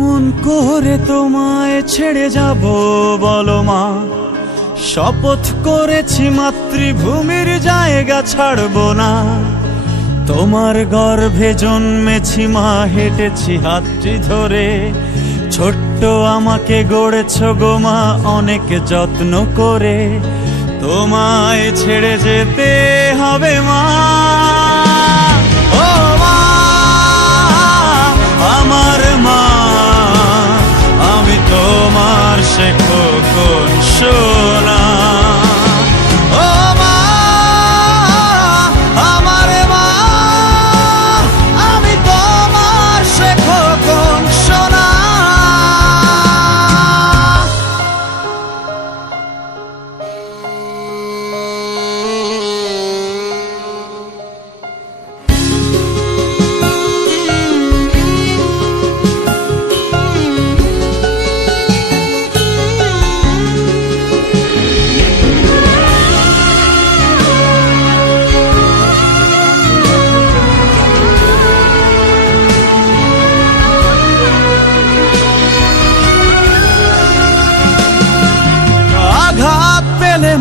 কেমন করে তোমায় ছেড়ে যাব বলো মা, শপথ করেছি মাতৃভূমির জায়গা ছাড়বো না। তোমার গর্ভে জন্মেছি মা, হেঁটেছি হাতটি ধরে, ছোট্ট আমাকে গড়েছ গো মা অনেক যত্ন করে। তোমায় ছেড়ে যেতে হবে মা, ও মা আমার মা, আমি তোমার সে খোকন সোনা। ও মা আমার মা, আমি তোমার সে খোকন সোনা।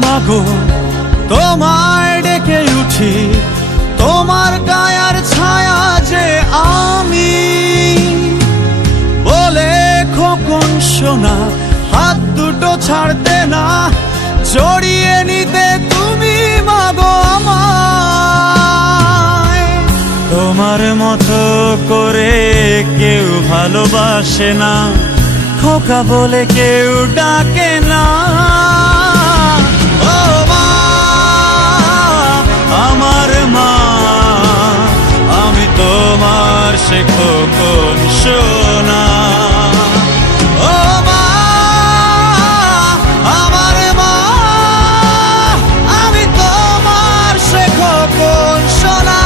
মাগো তোমায় ডেকে উঠি, তোমার কায়ার ছায়া যে আমি, বলে খোকন সোনা হাত দুটো ছাড়তে না, জড়িয়ে নিতে তুমি মাগো আমায়। তোমার মতো করে কেউ ভালোবাসে না, খোকা বলে কেউ ডাকে না। তোমার সে খোকন সোনা, ও মা আমার মা, আমি তোমার সে খোকন সোনা।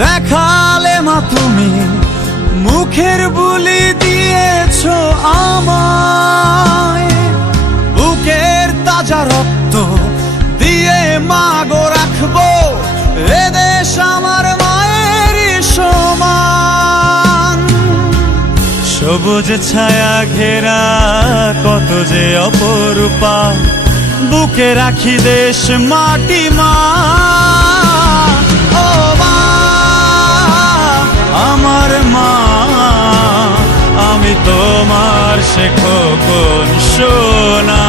দেখালে মা তুমি, মুখের বুলি দিয়েছো আমায়, বুকের তাজা রক্ত দিয়ে মাগো রাখবো এদেশ আমার মায়ের সমান। সবুজ ছায়া ঘেরা কত যে অপরূপা, বুকে রাখি দেশ মাটি মা। আমার মা আমি তোমার সে খোকন সোনা।